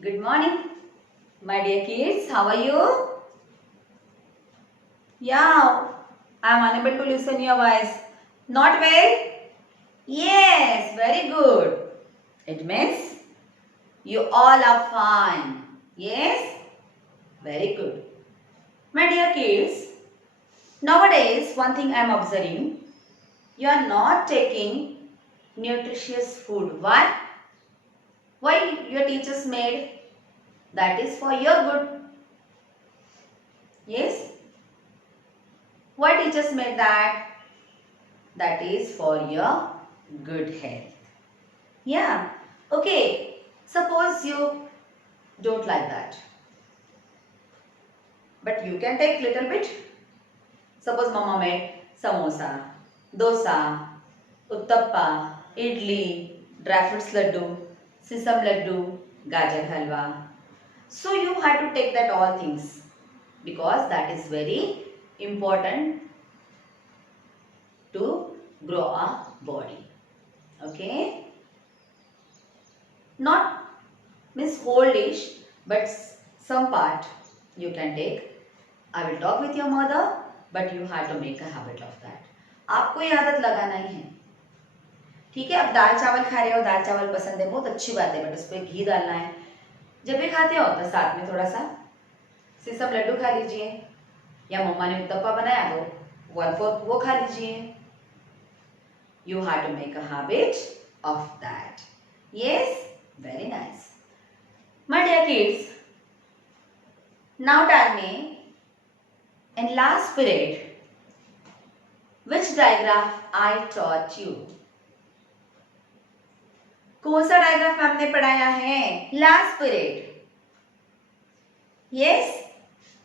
Good morning, my dear kids. How are you? Yeah, I am unable to listen your voice. Not well? Yes, very good. It means you all are fine. Yes, very good. My dear kids, nowadays one thing I am observing, you are not taking nutritious food. Why? Why your teachers made? That is for your good. Yes? Why teachers made that? That is for your good health. Yeah. Okay. Suppose you don't like that. But you can take little bit. Suppose mama made samosa, dosa, uttappa, idli, dry fruits laddu, sesam laddu, gajar halwa. So you have to take that all things because that is very important to grow our body. Okay. Not means whole dish, but some part you can take. I will talk with your mother, but you have to make a habit of that. आपको ये आदत लगाना ही है. ठीक है. अब दाल चावल खा रहे हो, दाल चावल पसंद है, बहुत अच्छी बात है, बट उस पर घी डालना है. जब भी खाते हो तो साथ में थोड़ा सा सेसम लड्डू खा लीजिए, या मम्मा ने उत्तप्पा बनाया तो 1/4 वो खा लीजिए. You have to make a habit of that. Yes, very nice. My dear kids, now tell me, in last period, which diagram I taught you? कौन सा डायग्राफ हमने पढ़ाया है last period? Yes,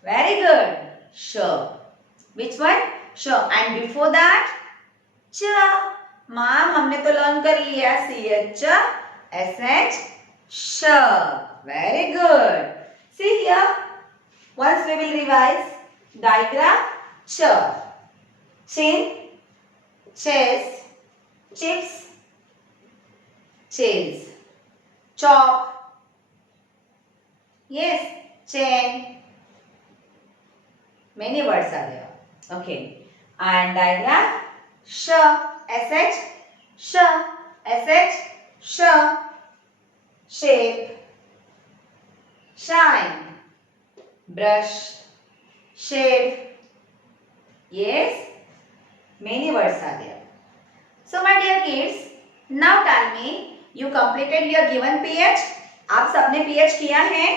very good. Sure. Which one? Sure. And before that, ch. Ma'am हमने तो learn कर लिया ch, sh, sh. Very good. See here. Once we will revise diagram. Ch, chin, chest, chips, chills, chop. Yes, chain. Many words are there. Okay. And diagram. Sh, sh, sh, sh, sh. Shape, shine, brush, shade. Yes, many words are there. So my dear kids, now tell me, you completed your given pH? आप सबने pH किया है?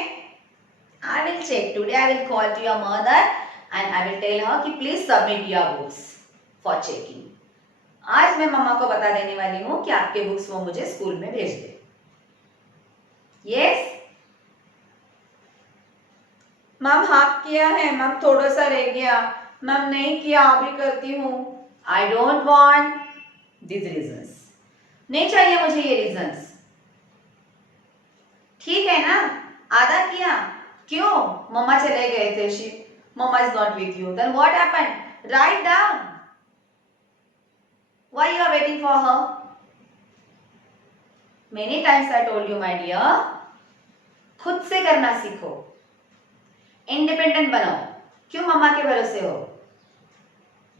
I will check. Today I will call to your mother and I will tell her कि please submit your books for checking. आज मैं मम्मा को बता देने वाली हूँ कि आपके बुक्स वो मुझे स्कूल में भेज दे. Yes? मैम हाफ किया है, मैम थोड़ा सा रह गया, मैम नहीं किया अभी करती हूँ. I don't want this reasons. नहीं चाहिए मुझे ये रीजंस. ठीक है ना? आधा किया. क्यों? मम्मा चले गए थे. Mumma is not with you. Then what happened? Write down. Why you are waiting for her? Many times I told you my dear, खुद से करना सीखो. इंडिपेंडेंट बनो. क्यों मम्मा के भरोसे हो?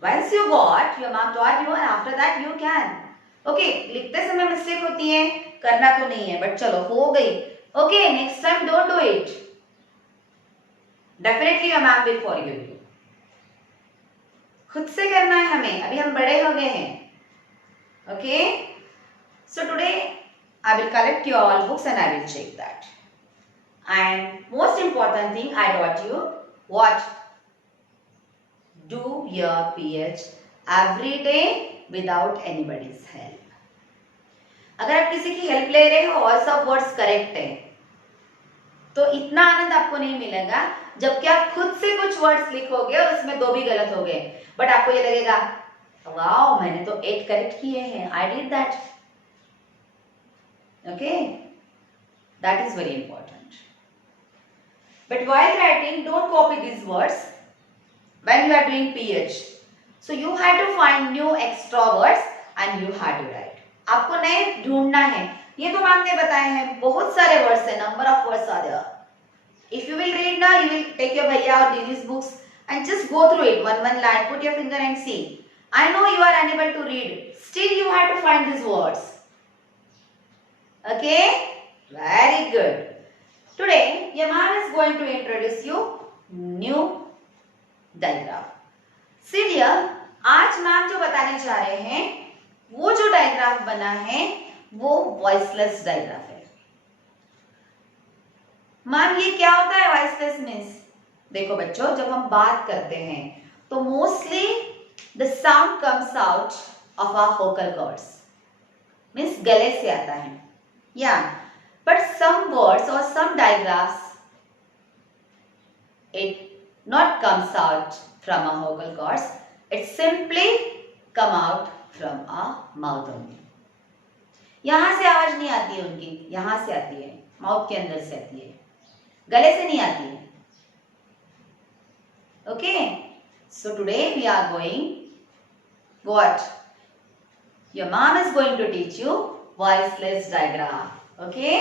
Once you got, your mom taught you, and after that you can. Okay, लिखते समय मिस्टेक होती है, करना तो नहीं है, बट चलो हो गई. Okay, next time don't do it. Definitely your mom will forgive you. खुद से करना है हमें. अभी हम बड़े हो गए हैं. Okay, so today I will collect your all books and I will check that. And most important thing I taught you, what? Do your pH every day without anybody's help. अगर आप किसी की हेल्प ले रहे हो और सब words correct है तो इतना आनंद आपको नहीं मिलेगा जबकि आप खुद से कुछ वर्ड्स लिखोगे और उसमें 2 भी गलत हो गए, बट आपको ये लगेगा वाओ मैंने तो 8 करेक्ट किए हैं. I did that. Okay, that is very important. But while writing, don't copy these words when you are doing pH. So you have to find new extra words and you have to write. आपको नए ढूंढना है. ये तो ma'am ने बताए हैं, बहुत सारे वर्ड्स है, number of words are there. If you will read now, you will take your bhaiya or didis books and just go through it one line, put your finger and see. I know you are unable to read, still you have to find these words. Okay, very good. Today your ma'am is going to introduce you new diagram. See here, आज ma'am जो बताने जा रहे हैं वो जो digraph बना है वो वॉइसलेस डायग्राफ है. मैम ये क्या होता है वॉइसलेस मीन्स? देखो बच्चों, जब हम बात करते हैं तो mostly the sound comes out of our vocal cords, means गले से आता है. या बट सम वर्ड्स और सम डायग्राफ्स it not comes out from our vocal cords, it simply come out from our mouth only. यहां से आवाज नहीं आती है उनकी, यहां से आती है, माउथ के अंदर से आती है, गले से नहीं आती है. Okay, so today we are going what? Your mom is going to teach you voiceless digraph. Okay,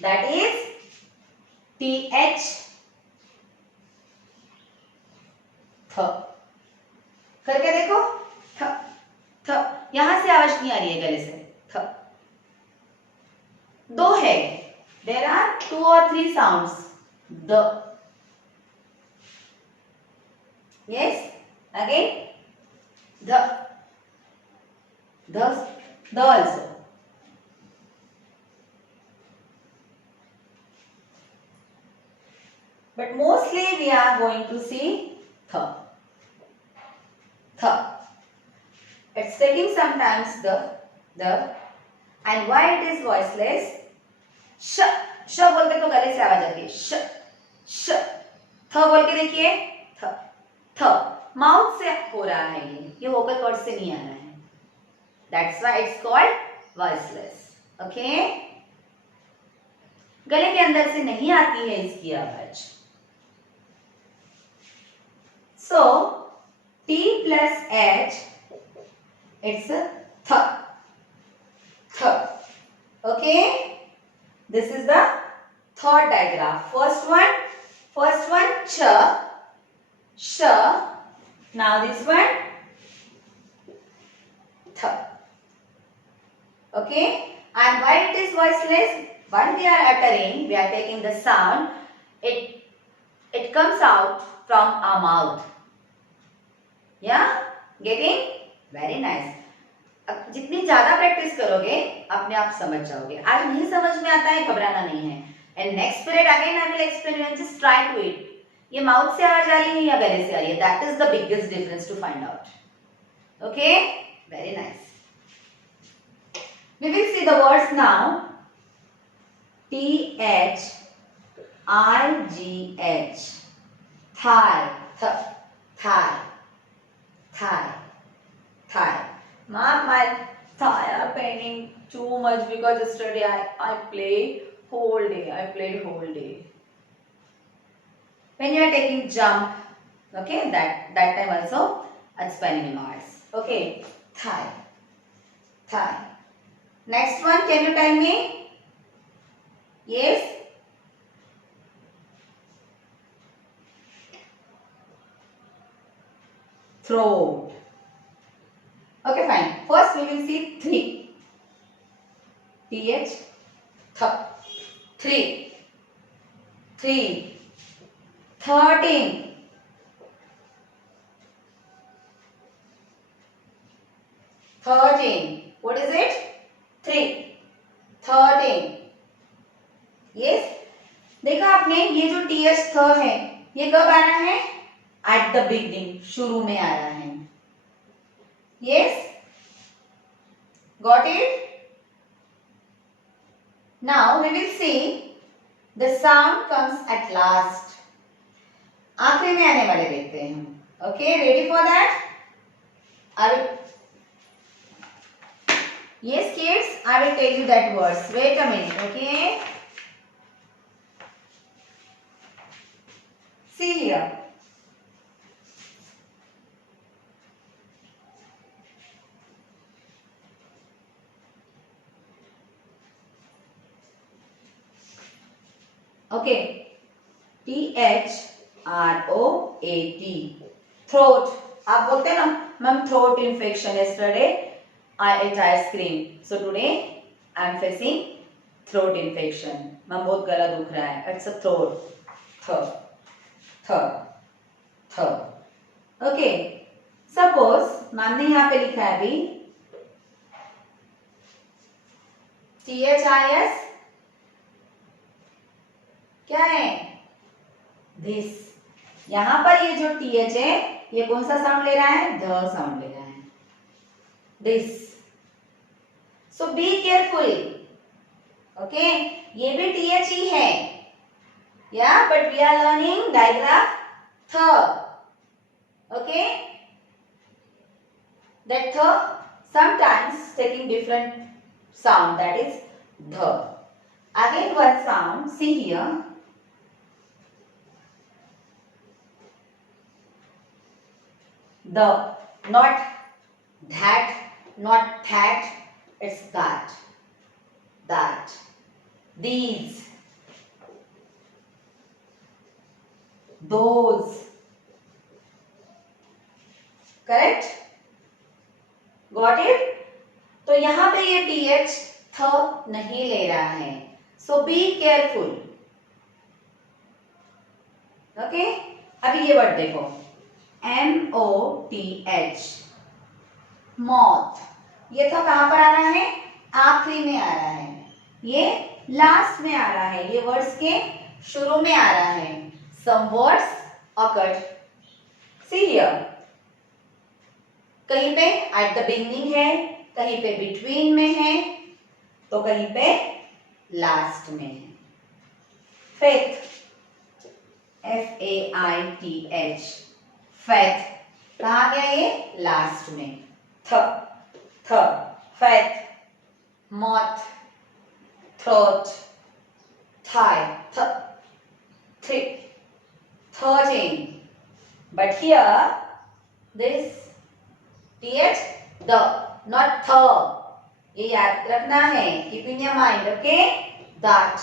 that is TH थ. करके देखो, थ थ, यहां से आवाज नहीं आ रही है गले से. थ दो है, देयर आर 2 or 3 साउंड्स. द, यस, अगेन ध, ध, द also. But mostly we are going to see th. Th. It's taking sometimes the, and why it is voiceless? श, श बोलते तो गले से आवाज आती है. श, श. थ बोल के देखिए, थ, थ. माउथ से हो रहा है ये वोकल कॉर्ड से नहीं आ रहा है. That's why it's called voiceless. Okay? गले के अंदर से नहीं आती है इसकी आवाज. So T plus H, it's a th, th. Okay, this is the third digraph. First one ch, sh. Now this one th. Okay, and why it is voiceless? When we are uttering, we are taking the sound, it comes out from our mouth. Yeah, getting very nice. अब जितनी ज्यादा practice करोगे अपने आप समझ जाओगे. आज नहीं समझ में आता है, घबराना नहीं है. And next period again I will explain you, just try to it. ये माउथ से आवाज आ रही है या गले से आ रही है, that is the biggest difference to find out. Okay, very nice. We will see the words now. TH IGH, thigh, thigh, thigh, thigh. Mom, my thigh are paining too much because yesterday I played whole day. I played whole day. When you are taking jump, okay, that time also it's paining in eyes. Okay, thigh, thigh. Next one, can you tell me? Yes. Throat. Okay, fine. First we will see 3. TH, th, 3, 3, 13, 13. What is it? 3, 13. Yes. देखा आपने, ये जो TH थ है ये कब आ रहा है? At the beginning, शुरू में आ रहा है. Yes, got it? Now we will see the sound comes at last. आखिरी में आने वाले देखते हैं हम. Okay, ready for that? I will. Yes, kids, I will tell you that words. Wait a minute. Okay. See here. Okay. THROAT. Throat. आप बोलते हैं ना ma'am throat infection yesterday I ate ice cream so today I am facing throat infection. Ma'am बहुत गला दुख रहा है. It's a throat. थ थ ओके. सपोज मैम ने यहाँ पे लिखा है अभी THIS क्या है दिस. यहां पर ये जो TH है ये कौन सा साउंड ले रहा है ध साउंड ले रहा है this. So be careful. Okay ये भी TH ही है या but we are learning digraph थ. Okay that th sometimes taking different sound that is ध. Again one sound see here. The not that not that it's that these those correct got it. तो यहां पे ये TH थ नहीं ले रहा है सो बी केयरफुल. ओके अभी ये वर्ड देखो MOTH मौत. ये था कहां पर आ रहा है आखिरी में आ रहा है. ये लास्ट में आ रहा है. ये वर्ड्स के शुरू में आ रहा है. Some words occurred see here. कहीं पे एट द बिगिनिंग है कहीं पे बिटवीन में है तो कहीं पे लास्ट में है. फेथ FAITH फेथ कहा गया ये लास्ट में. थ faith mouth throat thigh thirteen but here this TH the not th. ये याद रखना है keep in your mind. Okay that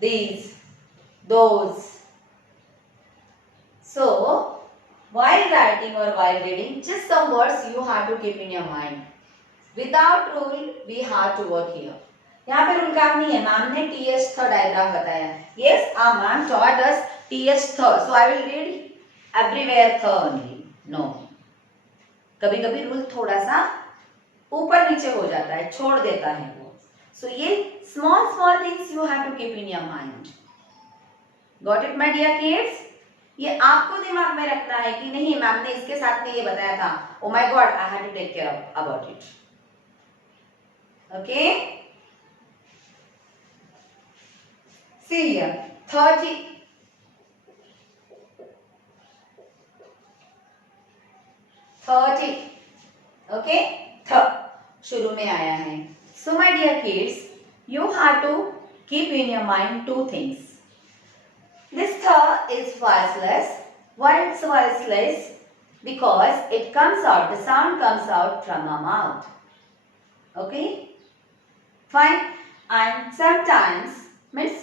these those. So while writing or while reading just some words you have to keep in your mind. Without rule we have to work here. यहाँ पे rule काम नहीं है. Ma'am ने TH th diagram बताया. Yes our ma'am taught us TH th so I will read everywhere th only. No कभी कभी rule थोड़ा सा ऊपर नीचे हो जाता है छोड़ देता है वो. सो ये small things you have to keep in your mind. Got it my dear kids. ये आपको दिमाग में रखना है कि नहीं मैम ने इसके साथ में ये बताया था. Oh my god I have to take care about it. Okay see here 30 okay थ शुरू में आया है. So my dear kids you have to keep in your mind two things. This थ is voiceless. Why it's voiceless? Because it comes out, the sound comes out from our mouth. Okay fine. And sometimes means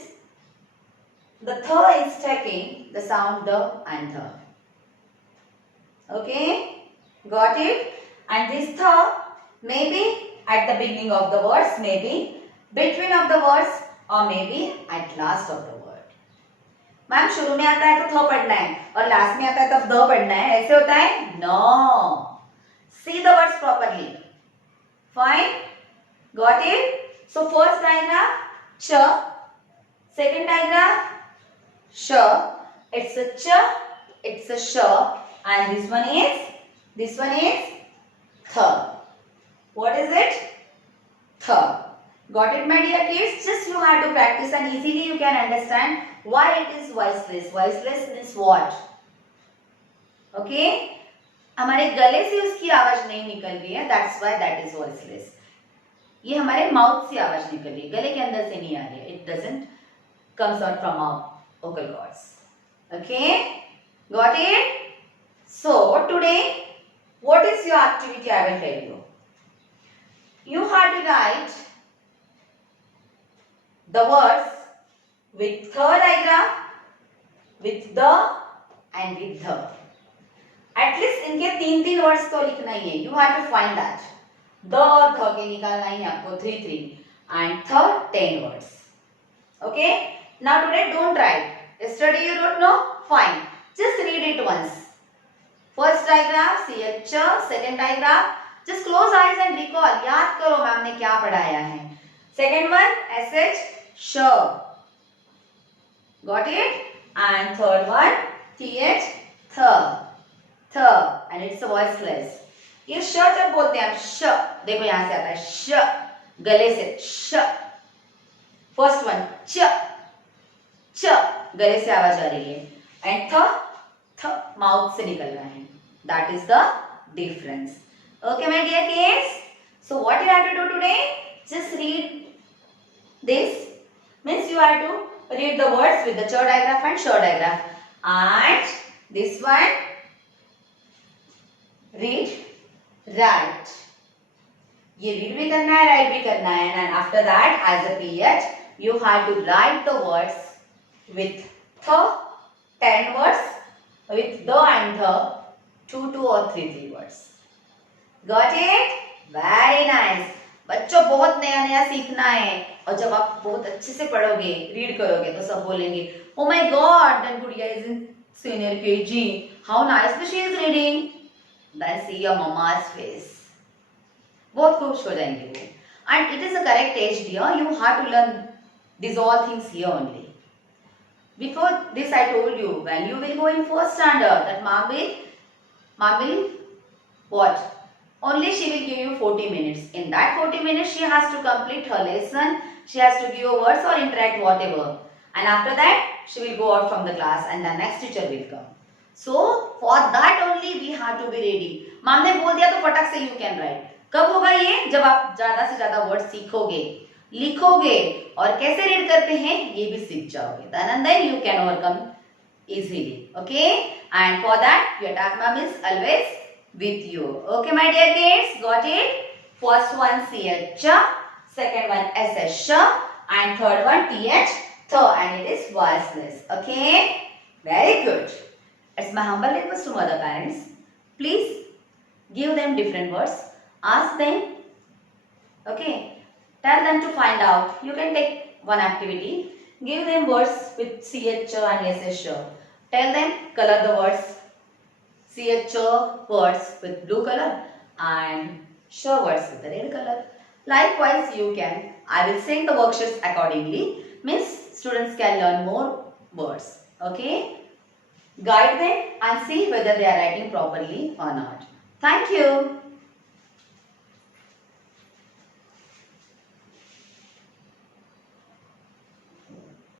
the th is taking the sound the and the. Okay got it. And this th maybe at the beginning of the words, maybe between of the words or maybe at last of the word. Ma'am शुरू में आता है तो थ पढ़ना है और last में आता है तब द पढ़ना है ऐसे होता है. No see the words properly. Fine got it. So first diagram च सेकंड डायग्राम श. इट्स अ च इट्स अ श and this one is th. What is it? Th. Got it my dear kids? Just you have to practice and easily you can understand why it is voiceless. Voiceless means what? Okay? हमारे गले से उसकी आवाज नहीं निकल रही है. That's why that is voiceless. ये हमारे माउथ से आवाज निकल रही है गले के अंदर से नहीं आ रही है. It doesn't comes out from our vocal cords. Okay? Got it? So today what is your activity I will tell you. You have to write the words with third digraph, with the and with the. At least इनके तीन तीन words तो लिखना ही है. You have to find that. ध के निकालना ही है आपको 3 3 and third 10 words. Okay, now today don't try. Yesterday you don't know, fine, just read it once. First digraph ch, second digraph just close eyes and recall. याद करो ma'am ने क्या पढ़ाया है. Second one sh, sh, got it, and third one th, th, and it's a voiceless. ये श जब बोलते हैं श, देखो यहां से आता है श, गले से श. फर्स्ट वन च, च गले से आवाज आ रही है, एंड थ, थ माउथ से निकल रहा है. That is the difference. Okay my dear kids, so what you have to do today, just read this. Means you have to read the words with the ch digraph and sh digraph, and this one read, write. ये read भी करना है, write भी करना है, and after that as a ph you have to write the words with the 10 words, with the and the 2 or 3 words. Got it? Very nice. बच्चों बहुत नया नया सीखना है, और जब आप बहुत अच्छे से पढ़ोगे, रीड करोगे, तो सब बोलेंगे oh my god, that gudiya is in senior KG, how nicely she is reading. Then see your mumma's face. बहुत खुश हो जाएंगे वो. And it is a correct age dear, you have to learn this all things here only. Before this I told you, when you will go in first standard, that mom will what? Only she will give you 40 minutes. In that 40 minutes, she has to complete her lesson. She has to give words or interact whatever. And after that, she will go out from the class and the next teacher will come. So, for that only we have to be ready. माम ने बोल दिया तो फटाक से you can write. कब होगा ये? जब आप ज़्यादा से ज़्यादा वर्ड सीखोगे, लिखोगे, और कैसे रीड करते हैं ये भी सीख जाओगे. Then you can overcome easily. Okay? And for that, your dark mom is always with you. Okay my dear kids, got it? First one ch, second one sh, and third one th, and it is voiceless. Okay, very good. It's my humble request to mother parents, please give them different words, ask them, okay, tell them to find out. You can take one activity, give them words with ch and sh, tell them color the words ch words with blue color and sh words with the red color. Likewise, you can. I will send the worksheets accordingly. Means students can learn more words. Okay? Guide them and see whether they are writing properly or not. Thank you.